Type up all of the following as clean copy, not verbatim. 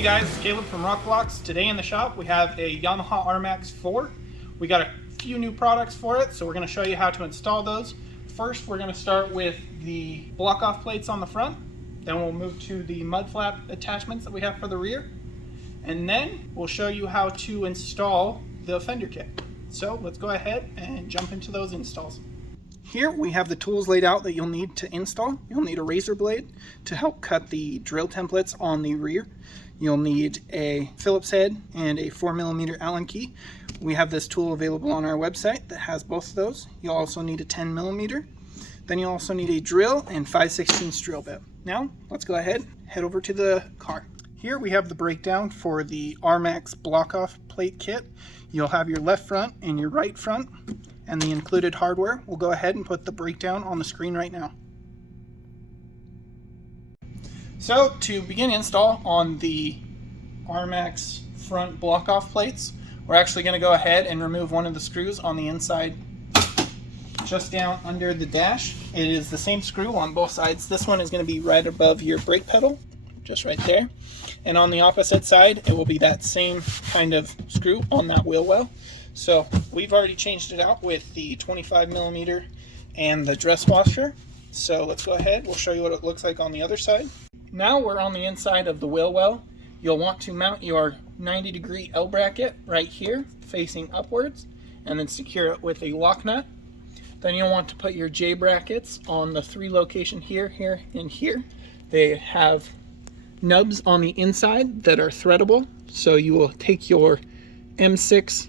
Hey guys, it's Caleb from Rokblokz. Today in the shop we have a Yamaha RMAX4. We got a few new products for it, so we're going to show you how to install those. First, we're going to start with the block-off plates on the front. Then we'll move to the mud flap attachments that we have for the rear. And then we'll show you how to install the fender kit. So let's go ahead and jump into those installs. Here we have the tools laid out that you'll need to install. You'll need a razor blade to help cut the drill templates on the rear. You'll need a Phillips head and a 4mm Allen key. We have this tool available on our website that has both of those. You'll also need a 10mm. Then you'll also need a drill and 5/16 drill bit. Now let's go ahead, head over to the car. Here we have the breakdown for the RMAX block-off plate kit. You'll have your left front and your right front and the included hardware. We'll go ahead and put the breakdown on the screen right now. So to begin install on the RMAX front block-off plates, we're actually going to go ahead and remove one of the screws on the inside just down under the dash. It is the same screw on both sides. This one is going to be right above your brake pedal, just right there. And on the opposite side, it will be that same kind of screw on that wheel well. So we've already changed it out with the 25mm and the dress washer. So let's go ahead, we'll show you what it looks like on the other side. Now we're on the inside of the wheel well. You'll want to mount your 90-degree L bracket right here, facing upwards, and then secure it with a lock nut. Then you'll want to put your J brackets on the 3 locations here, here, and here. They have nubs on the inside that are threadable. So you will take your M6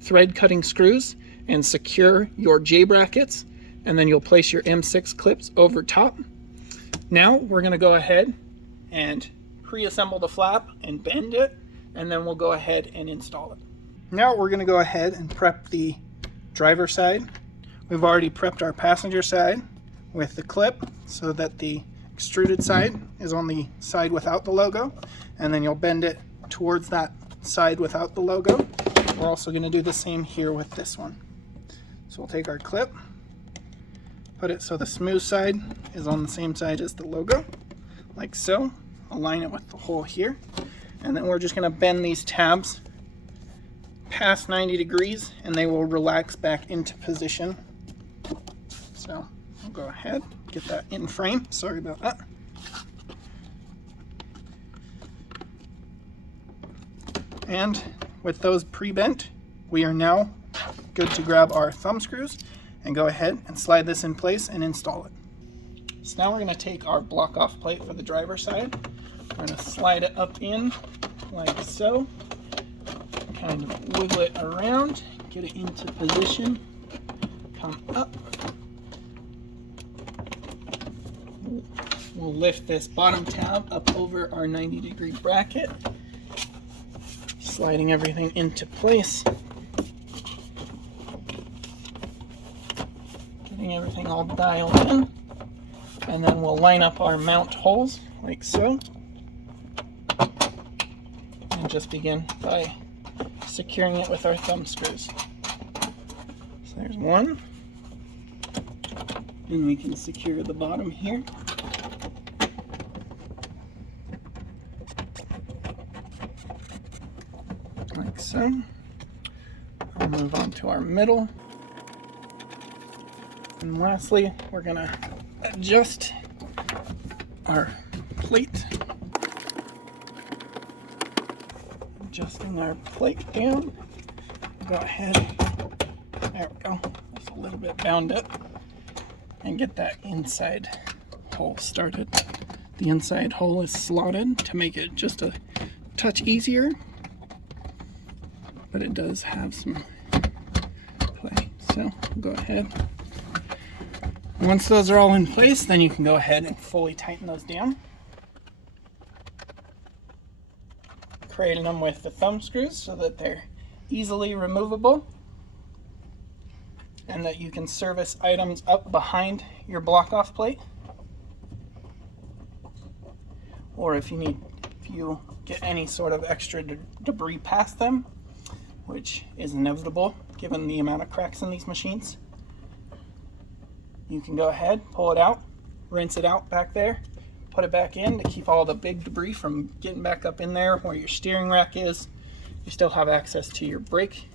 thread cutting screws and secure your J brackets, and then you'll place your M6 clips over top. Now we're going to go ahead and pre-assemble the flap and bend it, and then we'll go ahead and install it. Now we're going to go ahead and prep the driver side. We've already prepped our passenger side with the clip so that the extruded side is on the side without the logo, and then you'll bend it towards that side without the logo. We're also going to do the same here with this one. So we'll take our clip, put it so the smooth side is on the same side as the logo, like so. Align it with the hole here, and then we're just going to bend these tabs past 90 degrees and they will relax back into position. So I'll go ahead, get that in frame. Sorry about that. And with those pre-bent, we are now good to grab our thumb screws and go ahead and slide this in place and install it. So now we're going to take our block-off plate for the driver's side. We're going to slide it up in like so, kind of wiggle it around, get it into position, come up. We'll lift this bottom tab up over our 90-degree bracket, sliding everything into place, getting everything all dialed in, and then we'll line up our mount holes like so, and just begin by securing it with our thumb screws. So there's one, and we can secure the bottom here. Like so. I'll move on to our middle. And lastly, we're going to adjust our plate. Adjusting our plate down. Go ahead. There we go. Just a little bit bound up. And get that inside hole started. The inside hole is slotted to make it just a touch easier, but it does have some play. So go ahead. Once those are all in place, then you can go ahead and fully tighten those down. Creating them with the thumb screws so that they're easily removable and that you can service items up behind your block-off plate. Or if you get any sort of extra debris past them, which is inevitable given the amount of cracks in these machines, you can go ahead, pull it out, rinse it out back there, put it back in to keep all the big debris from getting back up in there where your steering rack is. You still have access to your brake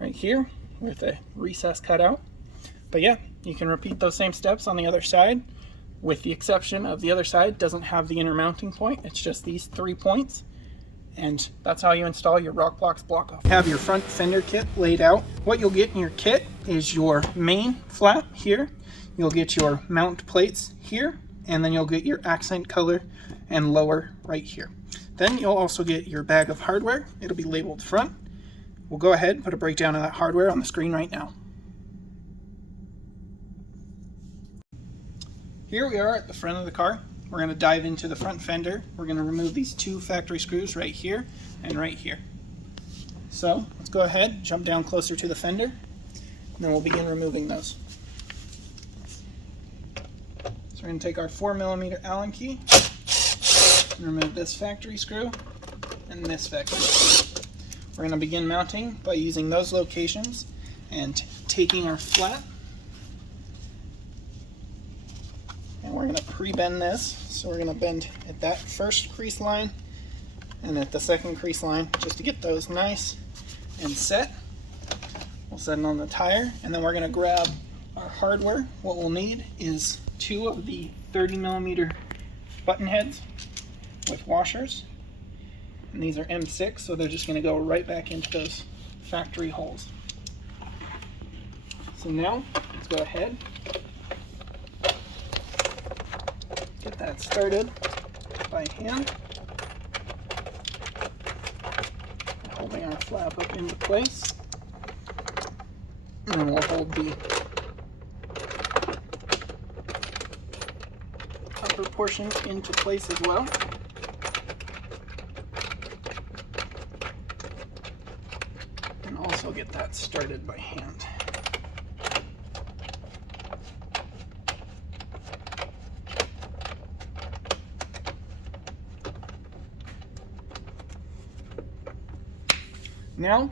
right here with a recess cut out. But yeah, you can repeat those same steps on the other side, with the exception of the other side doesn't have the inner mounting point. It's just these 3 points. And that's how you install your Rokblokz block off. Have your front fender kit laid out. What you'll get in your kit is your main flap here. You'll get your mount plates here, and then you'll get your accent color and lower right here. Then you'll also get your bag of hardware. It'll be labeled front. We'll go ahead and put a breakdown of that hardware on the screen right now. Here we are at the front of the car. We're going to dive into the front fender. We're going to remove these 2 factory screws right here and right here. So let's go ahead, jump down closer to the fender, and then we'll begin removing those. So we're going to take our 4mm Allen key and remove this factory screw and this factory screw. We're going to begin mounting by using those locations and taking our flat. And we're going to pre-bend this, so we're going to bend at that first crease line and at the second crease line just to get those nice and set. We'll set it on the tire, and then we're going to grab our hardware. What we'll need is 2 of the 30mm button heads with washers, and these are M6, so they're just going to go right back into those factory holes. So now let's go ahead, get that started by hand, holding our flap up into place, and then we'll hold the upper portion into place as well. And also get that started by hand. Now,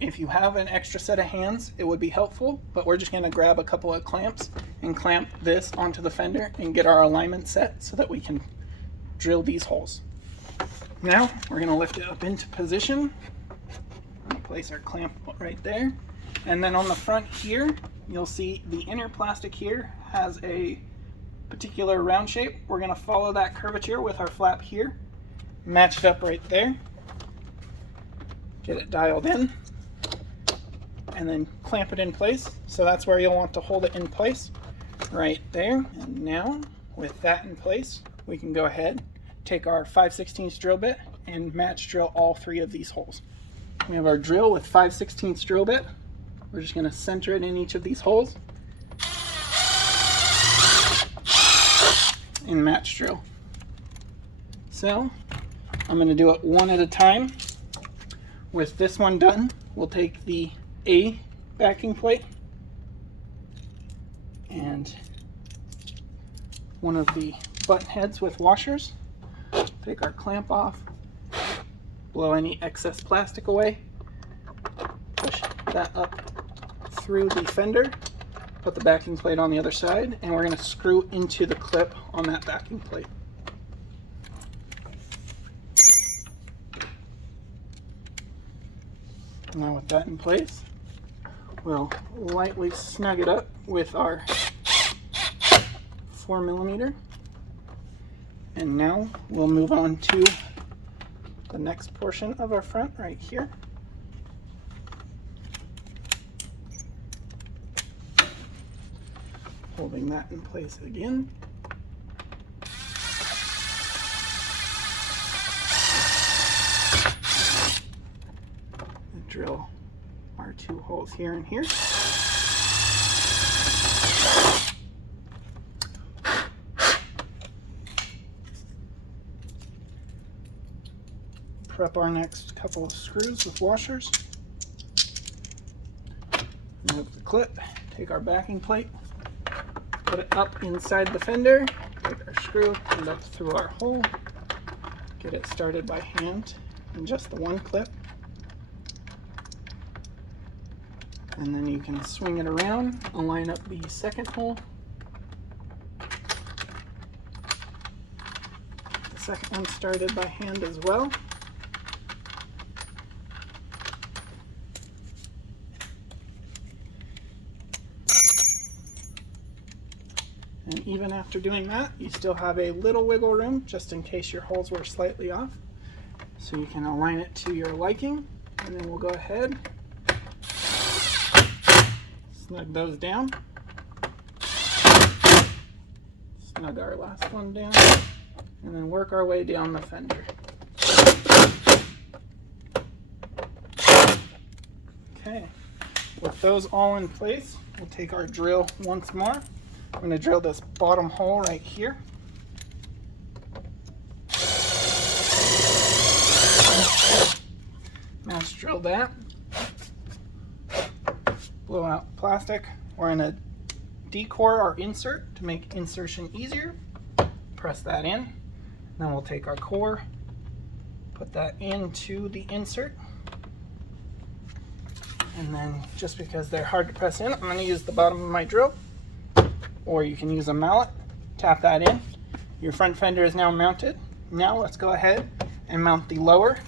if you have an extra set of hands, it would be helpful, but we're just going to grab a couple of clamps and clamp this onto the fender and get our alignment set so that we can drill these holes. Now, we're going to lift it up into position, place our clamp right there, and then on the front here, you'll see the inner plastic here has a particular round shape. We're going to follow that curvature with our flap here, match it up right there. Get it dialed in, and then clamp it in place. So that's where you'll want to hold it in place, right there. And now, with that in place, we can go ahead, take our 5/16 drill bit, and match drill all 3 of these holes. We have our drill with 5/16 drill bit. We're just going to center it in each of these holes, and match drill. So, I'm going to do it one at a time. With this one done, we'll take the A backing plate and one of the button heads with washers. Take our clamp off, blow any excess plastic away, push that up through the fender, put the backing plate on the other side, and we're going to screw into the clip on that backing plate. Now with that in place, we'll lightly snug it up with our 4mm, and now we'll move on to the next portion of our front right here. Holding that in place again. Drill our 2 holes here and here. Prep our next couple of screws with washers. Remove the clip, take our backing plate, put it up inside the fender, take our screw, and up through our hole, get it started by hand in just the one clip. And then you can swing it around, align up the second hole, second one started by hand as well. And even after doing that, you still have a little wiggle room just in case your holes were slightly off. So you can align it to your liking, and then we'll go ahead, snug those down, snug our last one down, and then work our way down the fender. Okay, with those all in place, we'll take our drill once more. I'm going to drill this bottom hole right here. Match drill that. Blow out plastic. We're going to decore our insert to make insertion easier. Press that in. Then we'll take our core, put that into the insert. And then, just because they're hard to press in, I'm going to use the bottom of my drill. Or you can use a mallet. Tap that in. Your front fender is now mounted. Now let's go ahead and mount the lower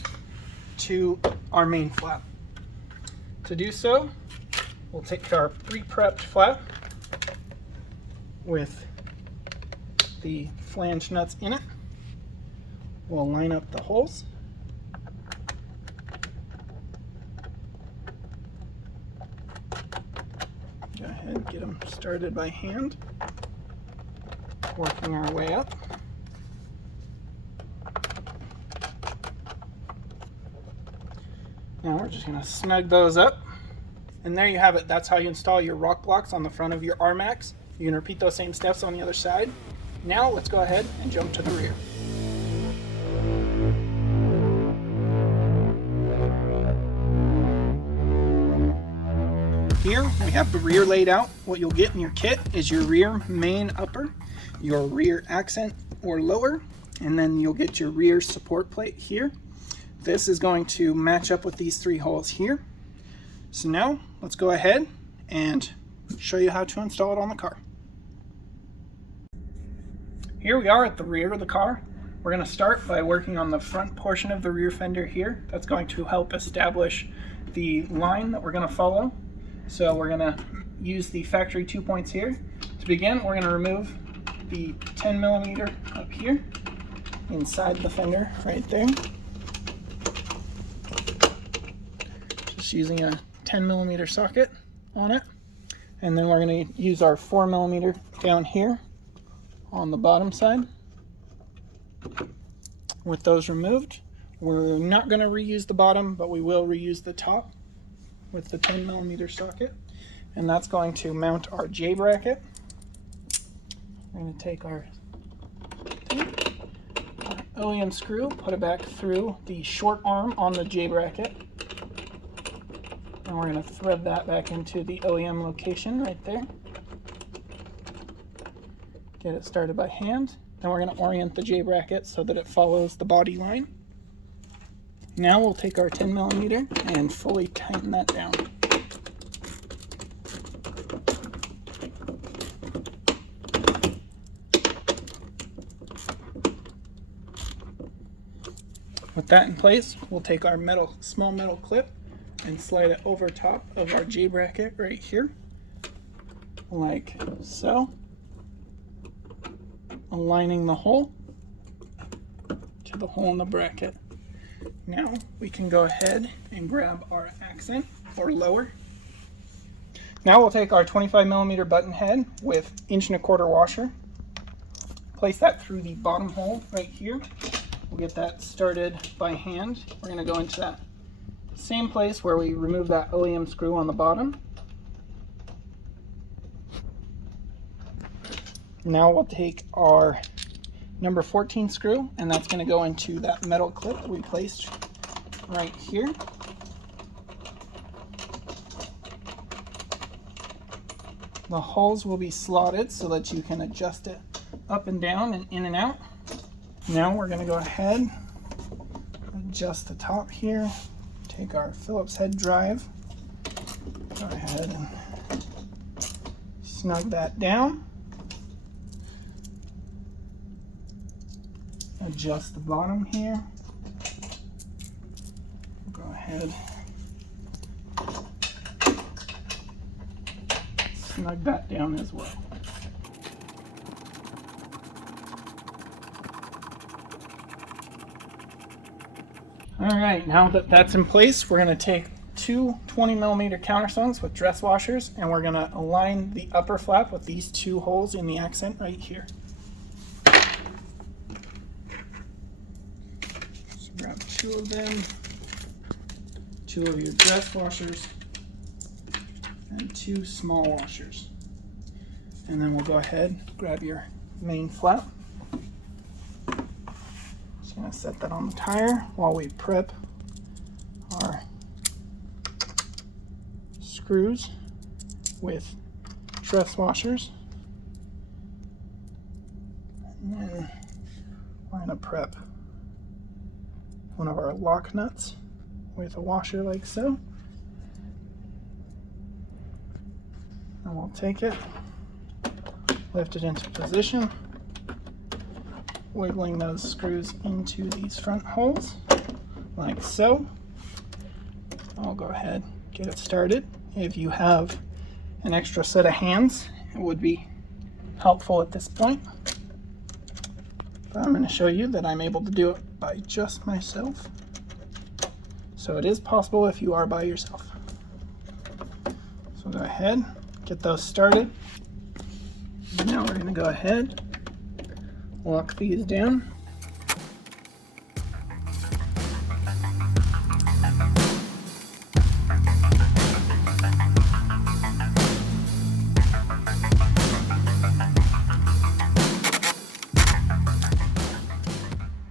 to our main flap. To do so, we'll take our pre-prepped flap with the flange nuts in it. We'll line up the holes. Go ahead, get them started by hand, working our way up. Now we're just going to snug those up. And there you have it. That's how you install your Rokblokz on the front of your RMAX. You can repeat those same steps on the other side. Now let's go ahead and jump to the rear. Here we have the rear laid out. What you'll get in your kit is your rear main upper, your rear accent or lower, and then you'll get your rear support plate here. This is going to match up with these three holes here. So now let's go ahead and show you how to install it on the car. Here we are at the rear of the car. We're going to start by working on the front portion of the rear fender here. That's going to help establish the line that we're going to follow. So we're going to use the factory 2 points here. To begin, we're going to remove the 10mm up here inside the fender right there. Just using a 10mm socket on it. And then we're going to use our 4mm down here on the bottom side. With those removed, we're not going to reuse the bottom, but we will reuse the top with the 10mm socket. And that's going to mount our J bracket. We're going to take our OEM screw, put it back through the short arm on the J bracket. And we're going to thread that back into the OEM location right there. Get it started by hand. Then we're going to orient the J bracket so that it follows the body line. Now we'll take our 10mm and fully tighten that down. With that in place, we'll take our small metal clip and slide it over top of our J bracket right here, like so, aligning the hole to the hole in the bracket. Now we can go ahead and grab our accent or lower. Now we'll take our 25mm button head with 1¼ washer, place that through the bottom hole right here. We'll get that started by hand. We're going to go into that same place where we remove that OEM screw on the bottom. Now we'll take our number 14 screw, and that's going to go into that metal clip that we placed right here. The holes will be slotted so that you can adjust it up and down and in and out. Now we're going to go ahead, adjust the top here, take our Phillips head drive, go ahead and snug that down. adjust the bottom here. Go ahead, snug that down as well. Alright, now that that's in place, we're going to take two 20mm countersungs with dress washers, and we're going to align the upper flap with these two holes in the accent right here. So grab two of them, two of your dress washers, and two small washers. And then we'll go ahead, grab your main flap. Just going to set that on the tire while we prep our screws with dress washers. And then we're going to prep one of our lock nuts with a washer like so. And we'll take it, lift it into position, wiggling those screws into these front holes like so. I'll go ahead, get it started. If you have an extra set of hands, it would be helpful at this point. But I'm going to show you that I'm able to do it by just myself. So it is possible if you are by yourself. So go ahead, get those started. Now we're going to go ahead, lock these down.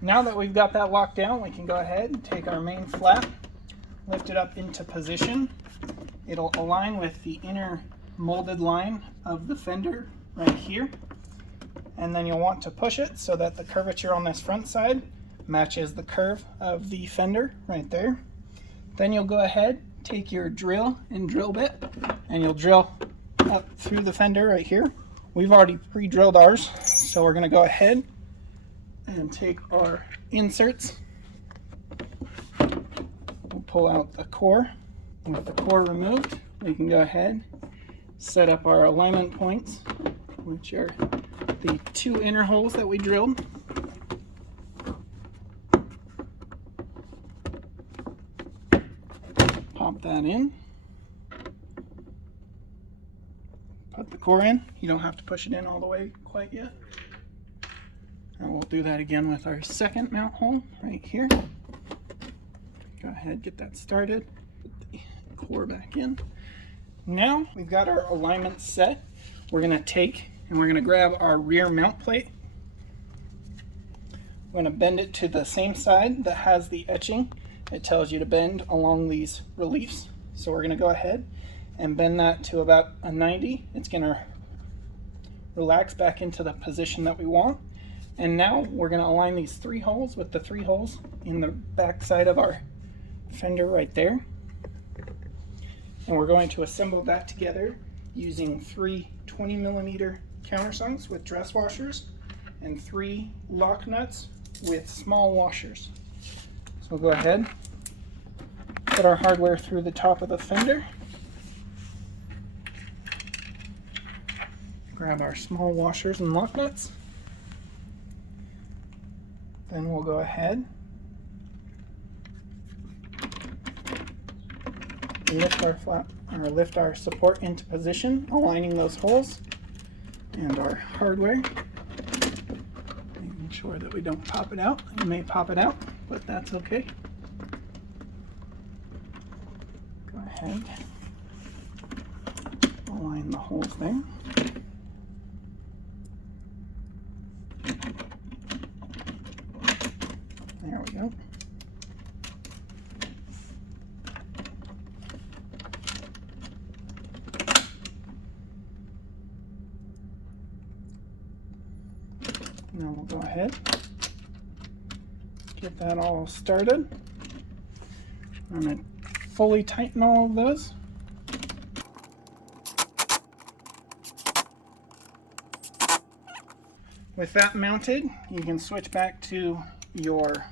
Now that we've got that locked down, we can go ahead and take our main flap, lift it up into position. It'll align with the inner molded line of the fender right here. And then you'll want to push it so that the curvature on this front side matches the curve of the fender right there. Then you'll go ahead, take your drill and drill bit, and you'll drill up through the fender right here. We've already pre-drilled ours, so we're going to go ahead and take our inserts. We'll pull out the core. With the core removed, we can go ahead, set up our alignment points, which are the two inner holes that we drilled. Pop that in. Put the core in. You don't have to push it in all the way quite yet. And we'll do that again with our second mount hole right here. Go ahead, get that started. Put the core back in. Now we've got our alignment set. We're going to take and we're going to grab our rear mount plate. We're going to bend it to the same side that has the etching. It tells you to bend along these reliefs. So we're going to go ahead and bend that to about a 90. It's going to relax back into the position that we want. And now we're going to align these three holes with the three holes in the back side of our fender right there. And we're going to assemble that together using three 20mm countersungs with dress washers and three lock nuts with small washers. So we'll go ahead, put our hardware through the top of the fender, grab our small washers and lock nuts. Then we'll go ahead, lift our flap or lift our support into position, aligning those holes and our hardware, making sure that we don't pop it out. You may pop it out, but that's okay. Go ahead, align the holes there. There we go. Now we'll go ahead, get that all started. I'm going to fully tighten all of those. With that mounted, you can switch back to your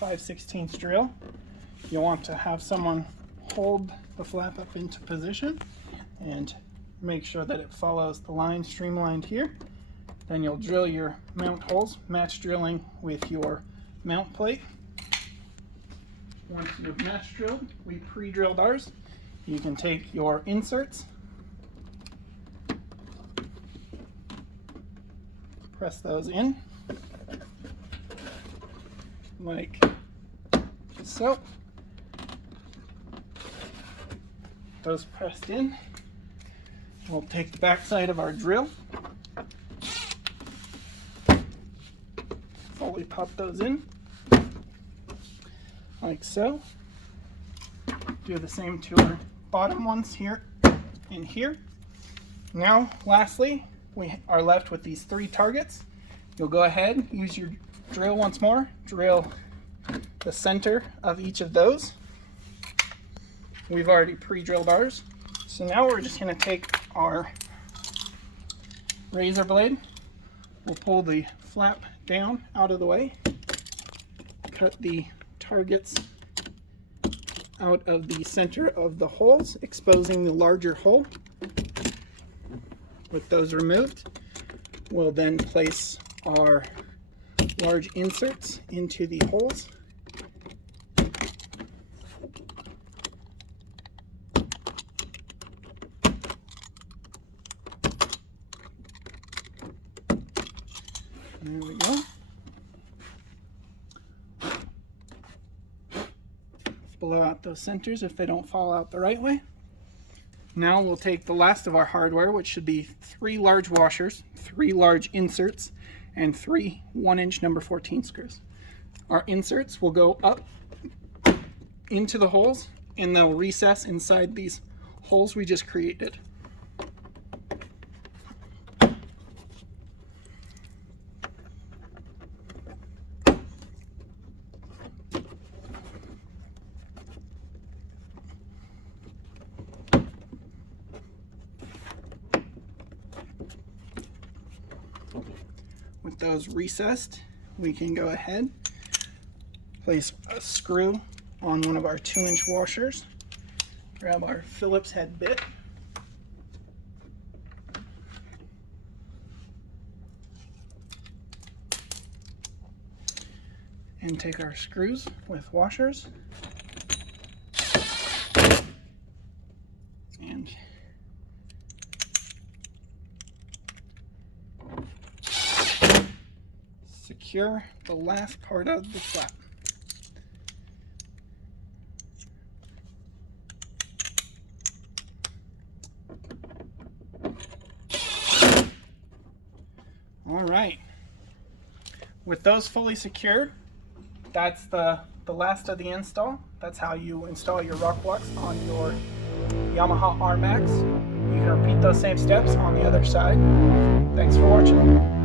5/16 drill. You'll want to have someone hold the flap up into position and make sure that it follows the line streamlined here. Then you'll drill your mount holes, match drilling with your mount plate. Once you've match drilled, we pre-drilled ours. You can take your inserts, press those in like so. Those pressed in. We'll take the back side of our drill, fully pop those in like so. Do the same to our bottom ones here and here. Now lastly, we are left with these 3 targets. You'll go ahead, use your drill once more, drill the center of each of those. We've already pre-drilled ours. So now we're just going to take our razor blade, we'll pull the flap down out of the way, cut the targets out of the center of the holes, exposing the larger hole. With those removed, we'll then place our large inserts into the holes. There we go. Blow out those centers if they don't fall out the right way. Now we'll take the last of our hardware, which should be 3 large washers, 3 large inserts, and 3 1-inch number 14 screws. Our inserts will go up into the holes and they'll recess inside these holes we just created. With those recessed, we can go ahead, place a screw on one of our 2-inch washers, grab our Phillips head bit, and take our screws with washers and secure the last part of the flap. All right. With those fully secured, that's the last of the install. That's how you install your Rokblokz on your Yamaha RMAX. You can repeat those same steps on the other side. Thanks for watching.